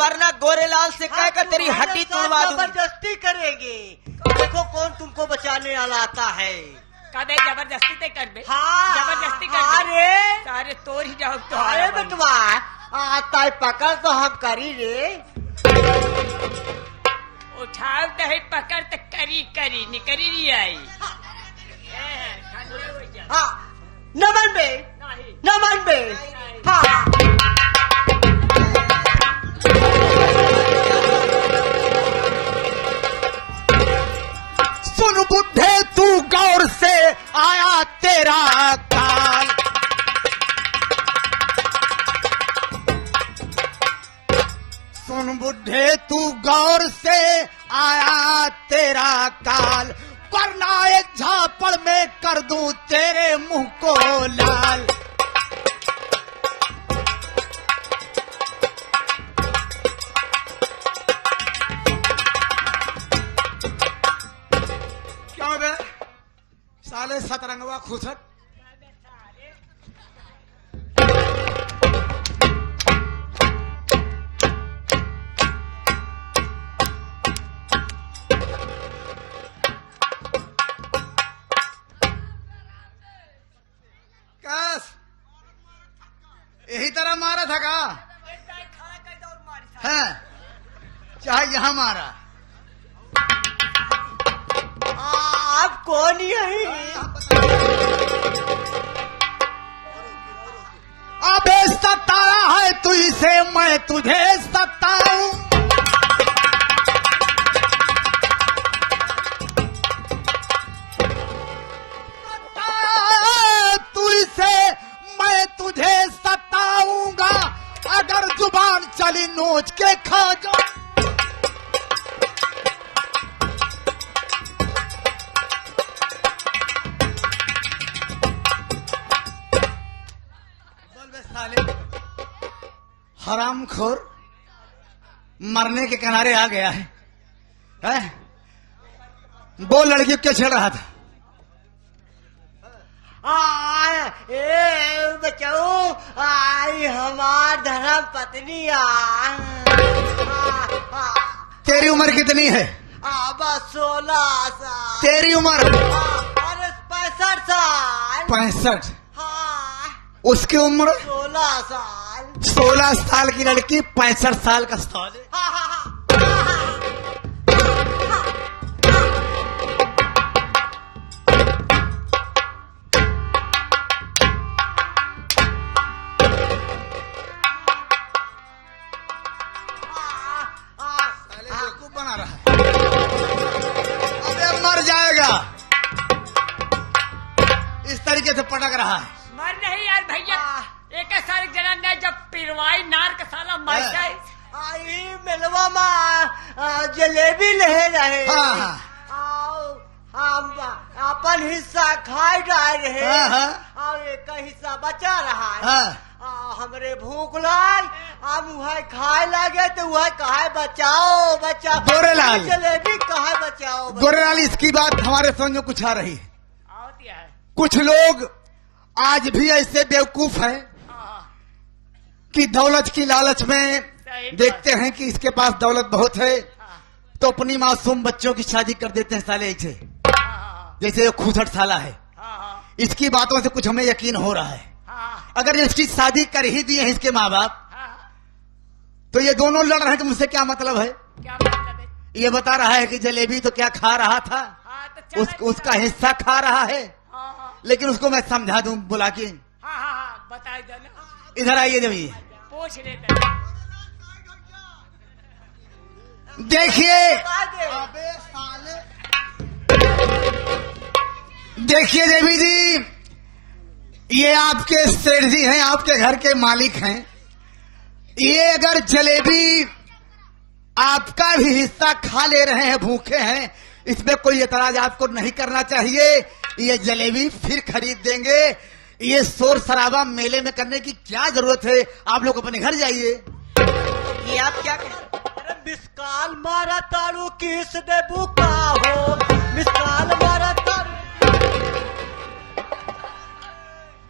वरना गोरेलाल से कहकर तेरी हड्डी तोड़वा दूं। जबरदस्ती करेंगे, देखो कौन तुमको बचाने वाला आता है। कदे जबरदस्ती ते कर दे। हाँ, जबरदस्ती कर दे। अरे तोड़ ही जाओ तो। अरे बटवा आता पकड़ तो हम करी रे। उठाओ दही पकड़ तो करी करी निकरी नहीं आई। हाँ नमन बे, नमन बे। हाँ सुन बुद्धे तू गौर से आया तेरा काल। सुन बुद्धे तू गौर से आया तेरा काल, वरना एक झापड़ में कर दूं तेरे मुंह को लाल। क्या बे साले सतरंगवा खुसट। यही तरह मारा था का है, चाहे यहाँ मारा। आप कौन यही? अबे सताया है तू इसे, मैं तुझे सताऊं। तू इसे मैं तुझे सताऊंगा, अगर जुबान चली नोच के खा जा। हरामखोर मरने के किनारे आ गया है, हैं? वो लड़की क्या छेड़ रहा था? बचाओ आई हमार धर्म पत्नी। तेरी उम्र कितनी है? बस 16 साल। तेरी उम्र? अरे 65 साल। 65? हाँ उसकी उम्र 16 साल। 16 साल की लड़की 65 साल का साल है। बना रहा है, अबे मर जाएगा। इस तरीके से पटक रहा है। मर नहीं यार भैया, एक साल जना ने जब पिरवाई नार का साला मर जाए। आई मिलवा माँ जलेबी ले रहे। हाँ। हम अपन हिस्सा खाए जा रहे। हाँ। और एक हिस्सा बचा रहा है। हाँ। हमरे भूख लाग, हम वह खाए लगे तो वह कहे बचाओ बचाओ। गोरेलाल जलेबी कहे बचाओ। गोरेलाल इसकी बात हमारे समझ में कुछ आ रही है। है कुछ लोग आज भी ऐसे बेवकूफ हैं कि दौलत की लालच में देखते हैं कि इसके पास दौलत बहुत है, तो अपनी मासूम बच्चों की शादी कर देते हैं साले ऐसे, जैसे ये खुसट साला है। इसकी बातों से कुछ हमें यकीन हो रहा है। अगर इसकी शादी कर ही दी है इसके माँ बाप, तो ये दोनों लड़ रहे हैं, तो मुझसे क्या मतलब है? क्या मतलब है? ये बता रहा है कि जलेबी तो क्या खा रहा था, उसका हिस्सा खा रहा है। लेकिन उसको मैं समझा दूं बुला के। बता दो ना। इधर आइए जब ये पूछ लेते। देखिए देखिए देवी जी, ये आपके सेठ जी हैं, आपके घर के मालिक हैं। ये अगर जलेबी आपका भी हिस्सा खा ले रहे हैं, भूखे हैं, इसमें कोई एतराज आपको नहीं करना चाहिए। ये जलेबी फिर खरीद देंगे। ये शोर शराबा मेले में करने की क्या जरूरत है? आप लोग अपने घर जाइए। ये आप क्या कह? अरे मिसकाल मारा तारू किस दे बुका हो, मिसकाल मारा तारू।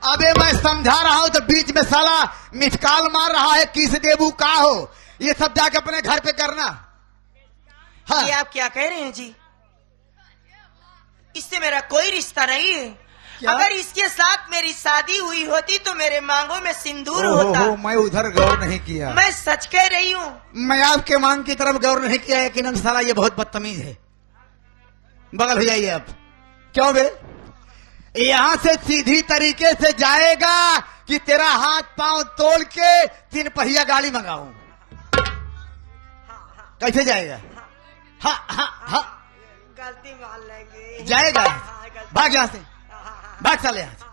अबे मैं समझा रहा हूं तो बीच में साला मिसकाल मार रहा है, किस देबू का हो। ये सब जाके अपने घर पे करना। हाँ ये आप क्या कह रहे हैं जी? इससे मेरा कोई रिश्ता नहीं है। क्या? अगर इसके साथ मेरी शादी हुई होती तो मेरे मांगों में सिंदूर हो, होता। मैं उधर गौर नहीं किया। मैं सच कह रही हूँ। मैं आपके मांग की तरफ गौर नहीं किया। यकीनन साला ये बहुत बदतमीज है। बगल हो जाइए आप। क्यों बे? यहाँ से सीधी तरीके से जाएगा कि तेरा हाथ पांव तोड़ के 3 पहिया गाड़ी मंगाऊं? कैसे जाएगा? हाँ हाँ हाँ गलती मान लेंगे। जाएगा। हाँ, गलती। भाग यहाँ से, भाग साले यहाँ से।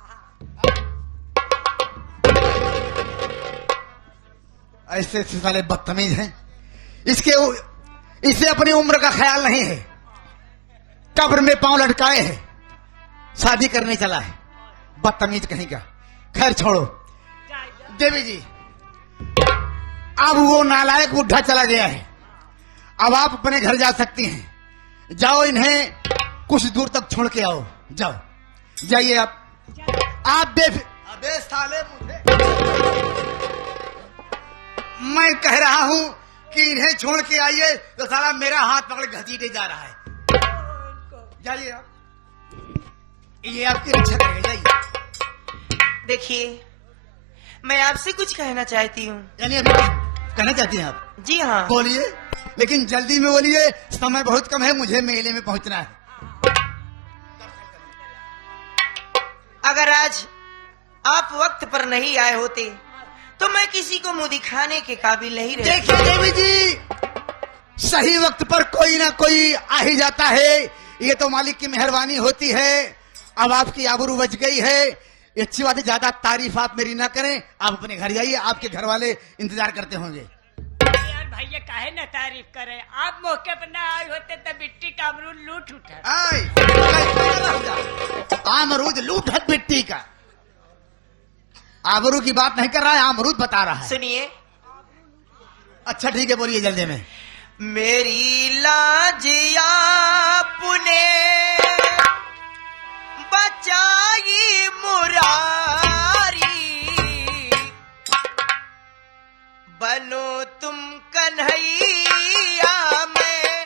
ऐसे साले बदतमीज हैं। इसे अपनी उम्र का ख्याल नहीं है। कब्र में पांव लटकाए है, शादी करने चला है। बदतमीज कहीं का। खैर छोड़ो देवी जी, अब वो नालायक बुढ़ा चला गया है। अब आप अपने घर जा सकती हैं। जाओ, इन्हें कुछ दूर तक छोड़ के आओ। जाओ, जाइए आप अबे साले, मुझे मैं कह रहा हूं कि इन्हें छोड़ के आइए तो साला मेरा हाथ पकड़ घसीटे जा रहा है। जाइए आप, ये आपकी रक्षा करेगा। जाइए। देखिए, मैं आपसे कुछ कहना चाहती हूँ। यानी अभी कहना चाहती हैं आप? जी हाँ। बोलिए, लेकिन जल्दी में बोलिए, समय बहुत कम है, मुझे मेले में पहुंचना है। अगर आज आप वक्त पर नहीं आए होते तो मैं किसी को मुंह दिखाने के काबिल नहीं रहती। देखिए देवी जी, सही वक्त पर कोई ना कोई आ ही जाता है। ये तो मालिक की मेहरबानी होती है। अब आपकी आबरू बच गई है। ये अच्छी बात है। ज्यादा तारीफ आप मेरी ना करें। आप अपने घर जाइए, आपके घर वाले इंतजार करते होंगे। यार भैया काहे ना तारीफ करे? आप मौके पर ना आए होते तो मिट्टी का अमरूद लूट उठा। अमरूद लूट है मिट्टी का। आबरू की बात नहीं कर रहा है, अमरूद बता रहा है। सुनिए। अच्छा ठीक है, बोलिए जल्दी में। मेरी लाज आपने बचाई मुरारी, बनो तुम कन्हैया में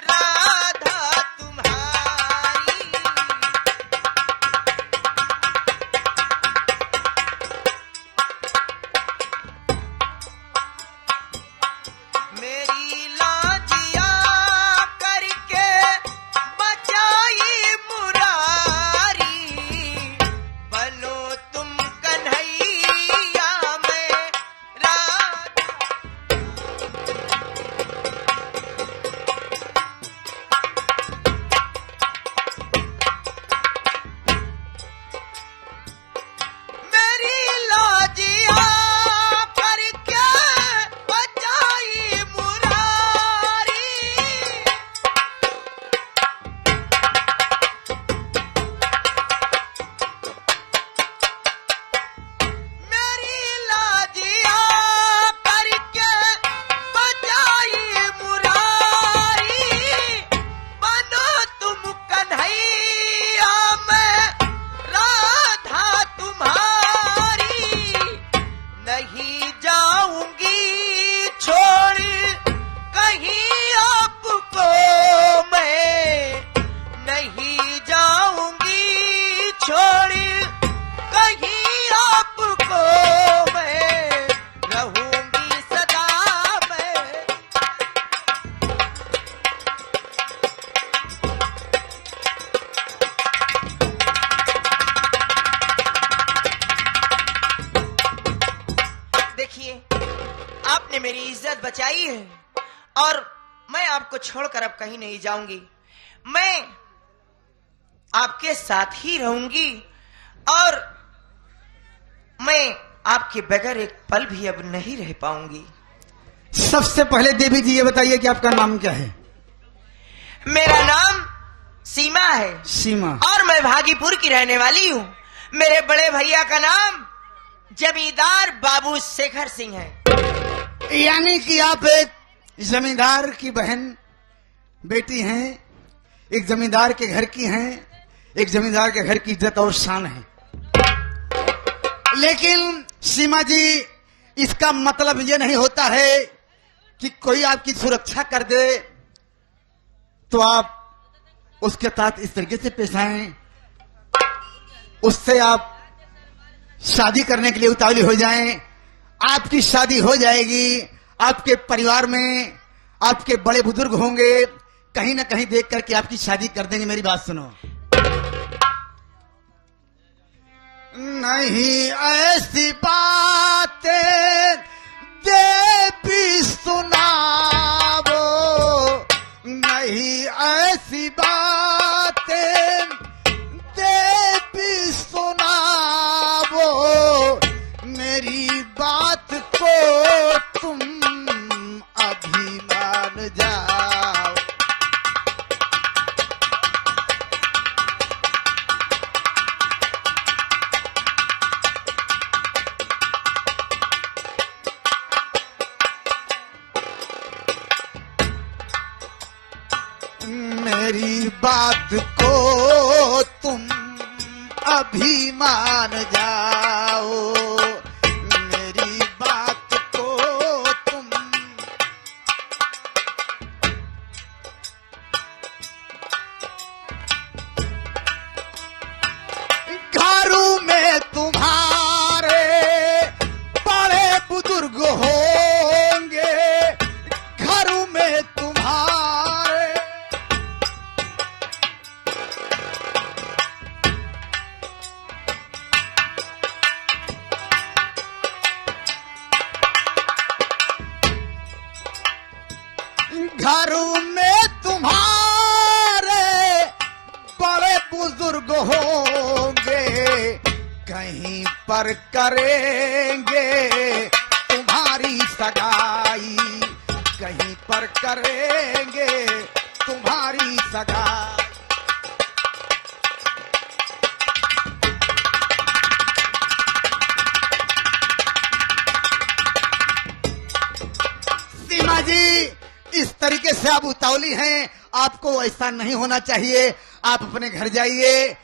राधा तुम्हारी। मेरी लाजिया करके बचाई मुरारी, बनो तुम कन्हैया में राधा। मेरी लाजिया करके बचाई मुरारी, मेरी लाजिया करके बचाई मुरारी, बनो तुम कन्हैया में राधा तुम्हारी। नहीं जाऊंगी छोड़ कहीं आपको मैं, नहीं जाऊंगी छोड़ कहीं आपको मैं, रहूंगी सदा मैं। देखिए, आपने मेरी इज्जत बचाई है और मैं आपको छोड़कर अब कहीं नहीं जाऊंगी। मैं आपके साथ ही रहूंगी और मैं आपके बगैर एक पल भी अब नहीं रह पाऊंगी। सबसे पहले देवी जी ये बताइए कि आपका नाम क्या है? मेरा नाम सीमा है सीमा। और मैं भागीपुर की रहने वाली हूँ। मेरे बड़े भैया का नाम जमींदार बाबू शेखर सिंह है। यानी कि आप एक जमींदार की बहन बेटी हैं, एक जमींदार के घर की हैं, एक जमींदार के घर की इज्जत और शान है। लेकिन सीमा जी, इसका मतलब ये नहीं होता है कि कोई आपकी सुरक्षा कर दे तो आप उसके साथ इस तरीके से पेश आए, उससे आप शादी करने के लिए उतावली हो जाएं, आपकी शादी हो जाएगी, आपके परिवार में आपके बड़े बुजुर्ग होंगे, कहीं ना कहीं देख करके आपकी शादी कर देंगे। मेरी बात सुनो। नहीं ऐसी बातें देवी सुनावो, नहीं ऐसी बातें देवी सुनावो, मेरी बात को तुम अभी मान जाओ। मेरी बात को तुम अभी मान जाओ, मेरी बात को तुम। घरों में तुम्हारे बड़े बुजुर्ग होंगे, घरों में तुम्हारे घरों में तुम्हारे बड़े बुजुर्ग होंगे, कहीं पर करेंगे तुम्हारी सगाई, कहीं पर करेंगे तुम्हारी सगाई। सीमा जी, इस तरीके से आप उतावली हैं, आपको ऐसा नहीं होना चाहिए। आप अपने घर जाइए,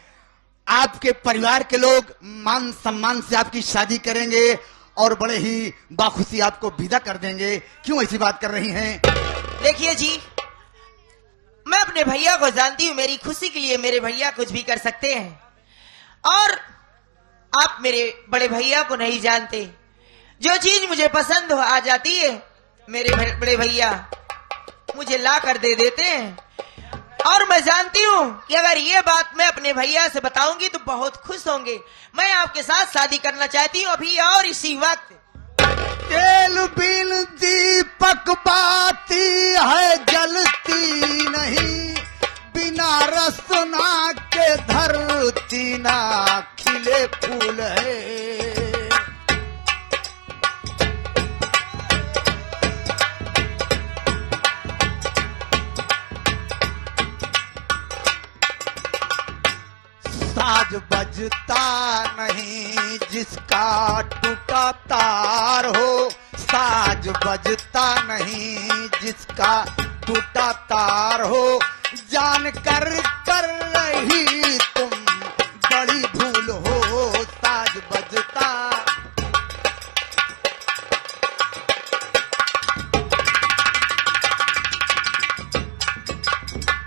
आपके परिवार के लोग मान सम्मान से आपकी शादी करेंगे और बड़े ही बाखुशी आपको विदा कर देंगे। क्यों ऐसी बात कर रही हैं? देखिए जी, मैं अपने भैया को जानती हूँ, मेरी खुशी के लिए मेरे भैया कुछ भी कर सकते हैं, और आप मेरे बड़े भैया को नहीं जानते। जो चीज मुझे पसंद हो आ जाती है, मेरे बड़े भैया मुझे ला कर दे देते हैं, और मैं जानती हूँ कि अगर ये बात मैं अपने भैया से बताऊंगी तो बहुत खुश होंगे। मैं आपके साथ शादी करना चाहती हूँ अभी और इसी वक्त। तेल बिन दीपक बाती है जलती नहीं, बिना रसना के धरती ना खिले फूल है। साज बजता नहीं जिसका टूटा तार हो, साज बजता नहीं जिसका टूटा तार हो, जान कर रही तुम बड़ी भूल हो। साज बजता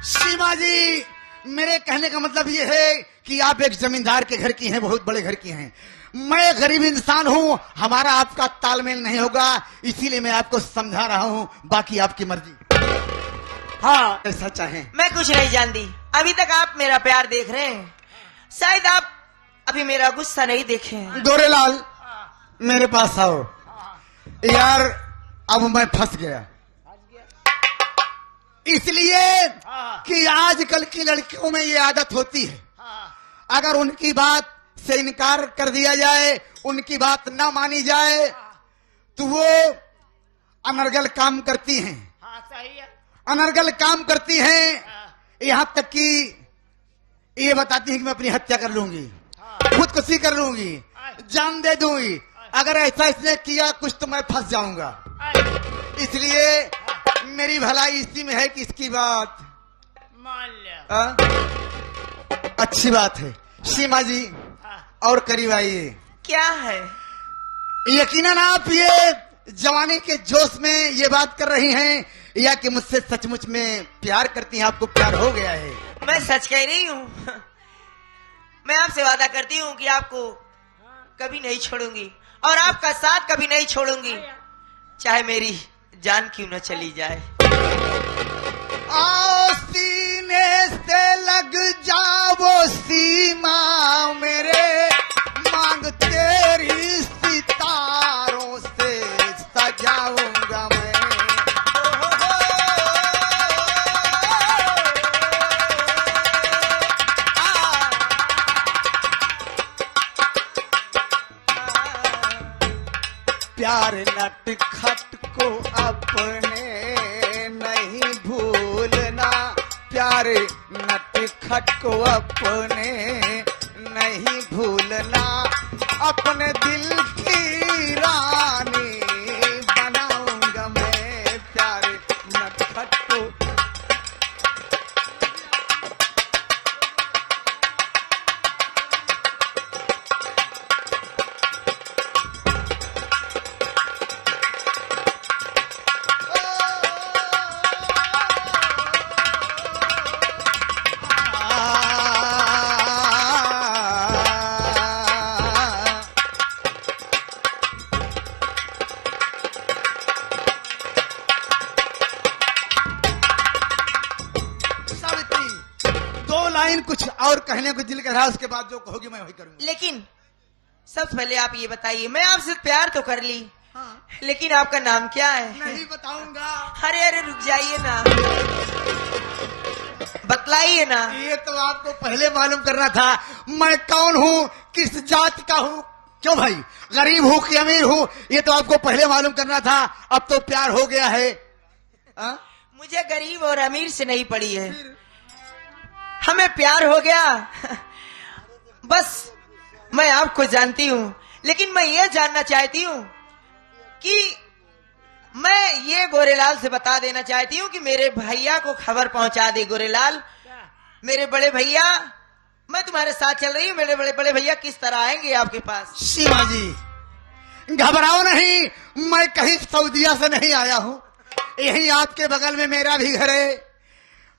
सीमा जी, मेरे कहने का मतलब ये है कि आप एक जमींदार के घर की हैं, बहुत बड़े घर की हैं। मैं गरीब इंसान हूँ, हमारा आपका तालमेल नहीं होगा, इसीलिए मैं आपको समझा रहा हूँ। बाकी आपकी मर्जी। हाँ, ऐसा चाहें। मैं कुछ नहीं जानती, अभी तक आप मेरा प्यार देख रहे हैं, शायद आप अभी मेरा गुस्सा नहीं देखे हैं। गोरेलाल, मेरे पास आओ यार। अब मैं फंस गया, इसलिए कि आजकल की लड़कियों में ये आदत होती है, अगर उनकी बात से इनकार कर दिया जाए, उनकी बात ना मानी जाए, तो वो अनर्गल काम करती हैं। सही है। अनर्गल काम करती हैं, यहाँ तक कि ये बताती हैं कि मैं अपनी हत्या कर लूंगी, खुदकुशी कर लूंगी, जान दे दूंगी। अगर ऐसा इसने किया कुछ तो मैं फंस जाऊंगा। इसलिए मेरी भलाई इसी में है कि इसकी बात मान लिया। अच्छी बात है। सीमा जी और करीब आइए। क्या है? यकीनन आप ये जवानी के जोश में ये बात कर रही हैं या कि मुझसे सचमुच में प्यार करती हैं, आपको प्यार हो गया है? मैं सच कह रही हूँ। मैं आपसे वादा करती हूँ कि आपको कभी नहीं छोड़ूंगी और आपका साथ कभी नहीं छोड़ूंगी, चाहे मेरी जान क्यों न चली जाए। आओ सीने से लग जाओ सीमा मेरे, मांग तेरी सितारों से सजाऊंगा मैं। प्यार नटखट को अपने नहीं भूलना, प्यार नटखट को अपने नहीं भूलना, अपने दिल की रानी बनाऊंगा मैं प्यार नटखट को। कुछ और कहने को दिल कर रहा है, उसके बाद जो कहोगी मैं वही करूंगा। लेकिन सबसे पहले आप ये बताइए, मैं आपसे प्यार तो कर ली, हाँ। लेकिन आपका नाम क्या है? नहीं बताऊंगा। अरे अरे रुक जाइए ना, बतलाइए ना। ये तो आपको पहले मालूम करना था मैं कौन हूँ, किस जात का हूँ। क्यों भाई, गरीब हूँ कि अमीर हूँ, ये तो आपको पहले मालूम करना था। अब तो प्यार हो गया है। आ? मुझे गरीब और अमीर से नहीं पड़ी है, हमें प्यार हो गया। बस मैं आपको जानती हूँ, लेकिन मैं ये जानना चाहती हूँ कि मैं ये गोरेलाल से बता देना चाहती हूँ कि मेरे भैया को खबर पहुंचा दे। गोरेलाल, मेरे बड़े भैया, मैं तुम्हारे साथ चल रही हूँ, मेरे बड़े बड़े भैया किस तरह आएंगे आपके पास? सीमा जी घबराओ नहीं, मैं कहीं सऊदिया से नहीं आया हूँ, यही आपके बगल में मेरा भी घर है।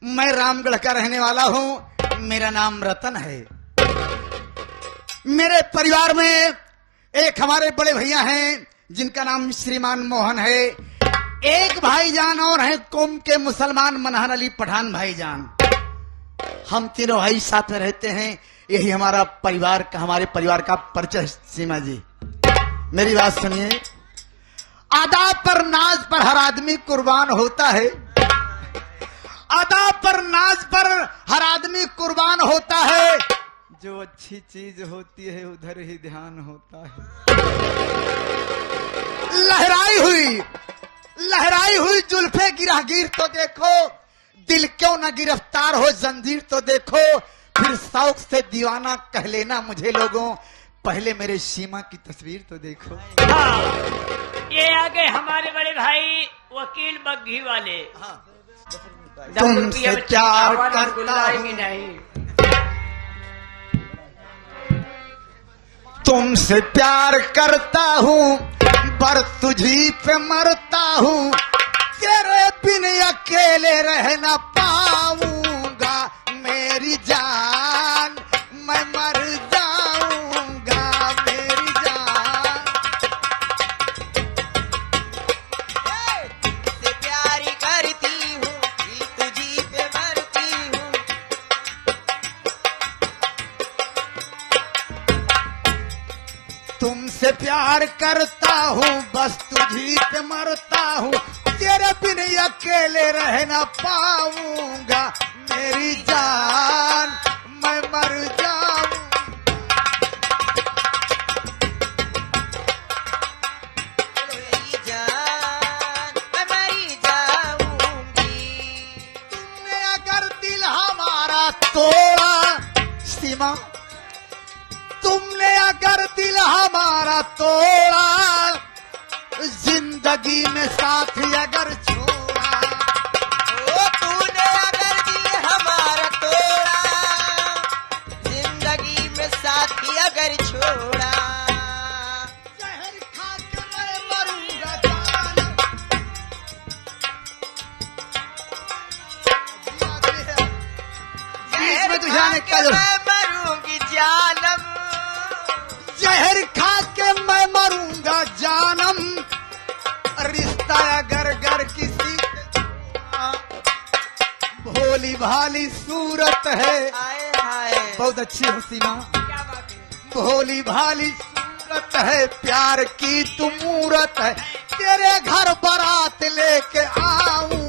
मैं रामगढ़ का रहने वाला हूँ, मेरा नाम रतन है। मेरे परिवार में एक हमारे बड़े भैया हैं जिनका नाम श्रीमान मोहन है, एक भाईजान और हैं कौम के मुसलमान मनहन अली पठान भाईजान। हम तीनों भाई साथ में रहते हैं, यही हमारा परिवार का, हमारे परिवार का परिचय। सीमा जी मेरी बात सुनिए, अदा पर नाज पर हर आदमी कुर्बान होता है, अदा पर नाज पर हर आदमी कुर्बान होता है, जो अच्छी चीज होती है उधर ही ध्यान होता है। लहराई हुई जुल्फे गिरागीर तो देखो, दिल क्यों न गिरफ्तार हो जंजीर तो देखो, फिर शौक से दीवाना कह लेना मुझे लोगों, पहले मेरे सीमा की तस्वीर तो देखो। हाँ, ये आगे हमारे बड़े भाई वकील बग्घी वाले। हाँ। तुमसे प्यार करता हूँ, तुमसे प्यार करता हूँ, पर तुझी पे मरता हूँ, तेरे बिन अकेले रह न पाऊंगा मेरी जान, मैं मर जाऊंगा मेरी जान। तुझसे प्यार करती हूँ, दिल तुझी पे मरती हूँ। तुमसे प्यार करता हूँ, बस तुझी पे मरता हूँ, तेरे बिन अकेले रह न पाऊंगा मेरी जान, मैं मर जाऊं। मेरी जान मैं मरी जाऊंगी। तुमने अगर दिल हमारा तोड़ा, सीमा तुमने अगर दिल हमारा तोड़ा, जिंदगी में साथी अगर छोड़ा, ओ तूने अगर दिल हमारा तोड़ा, जिंदगी में साथी अगर छोड़ा, जहर खा के मैं मरूंगा तुझे के मैं मरूंगी जानम, जहर खा के मैं मरूंगा जानम, रिश्ता अगर घर किसी भोली भाली सूरत है। आए हाय बहुत अच्छी हसीना, क्या बात है? भोली भाली सूरत है, प्यार की तू मूरत है, तेरे घर बारात लेके आऊं